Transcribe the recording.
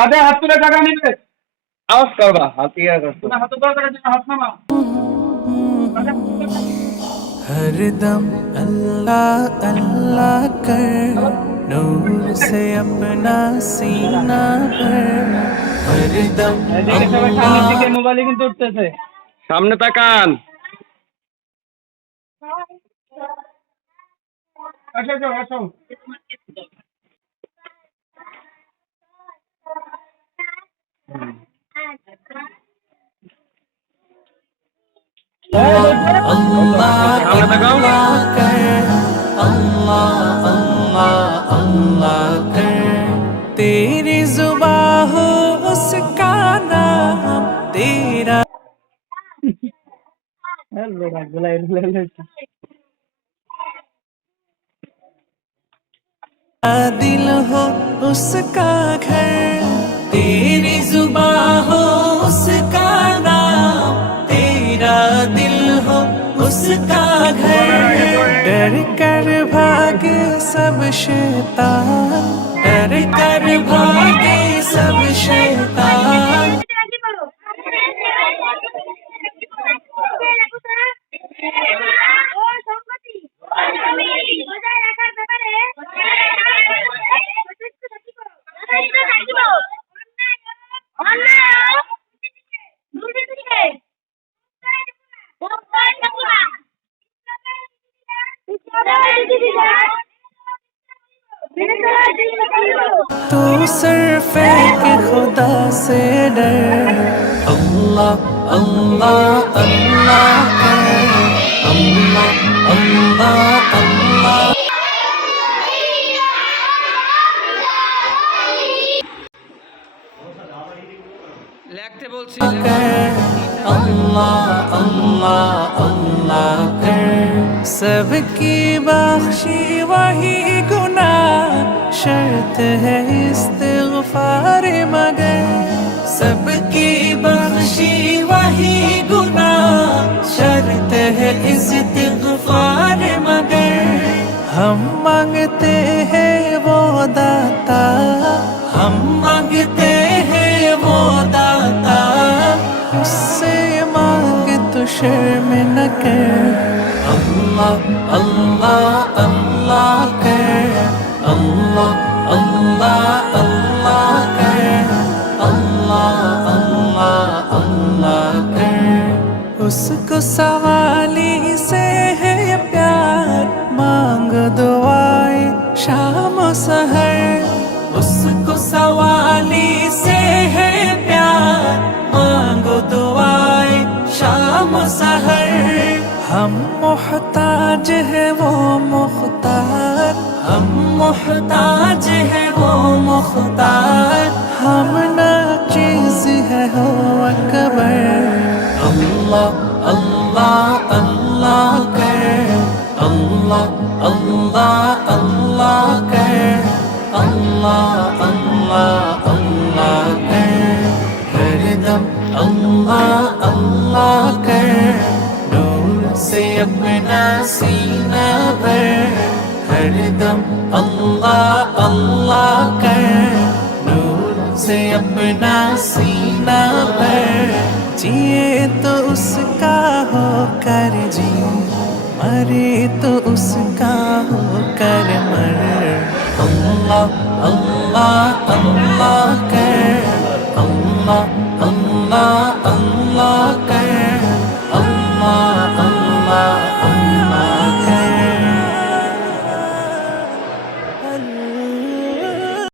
কাঁধে হাত তুলে টাকা নিবে, আওয়াজ করবা হাত ইয়া করছো। হাতে করে টাকা দিবে, হাত নামা। हरदम अल्लाह अल्लाह कर, नूर से अपना सीना भर। हरदम এদিকে সবাই সামনের দিকে, মোবাইলে কিন্তু উঠতেছে। সামনে তাকান। আসো আসো আসো। अल्लाह সামনে তাকাও। अल्लाह कर, अल्लाह अल्लाह अल्लाह कर। तेरी जुबां हो उसका नाम, तेरा दिल हो उसका घर, तेरी जुबां हो उसका नाम, तेरा दिल हो उसका घर। डर कर भागे सब शैतान, डर कर भागे सब शैतान। तू सिर्फ एक खुदा से डर, अल्लाह अल्लाह अल्लाह कर, अल्लाह अल्लाह अल्लाह লেখতে বলছি। कर, अल्लाह अल्लाह अल्लाह कर। सबकी बख्शी वही गुनाह, शर्त है इस्तिग़फ़ार मगर। सबकी बख्शी वही गुनाह, शर्त है इस्तिग़फ़ार मगर। हम मांगते हैं वो दाता, हम मांगते हैं वो दाता, उससे मांग तो शर्म न कर। अल्लाह अल्लाह अल्लाह कर, अल्लाह अल्लाह अल्लाह कर, अल्लाह अल्लाह अल्लाह कर। उसको सवाली से है प्यार, मांग दुआएं शाम सहर। उसको सवाली से है प्यार, मांगो दुआएं शाम सहर। हम मोहताज है वो मुख्तार, हम मोहताज है वो मुख्तार। हम नाचीज है हो अकबर। अल्लाह अल्लाह अल्लाह कर, अल्लाह अल्लाह अल्लाह कर, अल्लाह अल्लाह अल्लाह कर। हरदम अल्लाह अल्लाह कर, नूर से अपना सीना भर। हरदम अल्लाह अल्लाह कर, नूर से अपना सीना भर। जिए तो उसका हो कर जी, मरे तो उसका हो कर मर। अल्लाह अल्लाह अल्लाह कर, अल्लाह अल्लाह अल्लाह कर।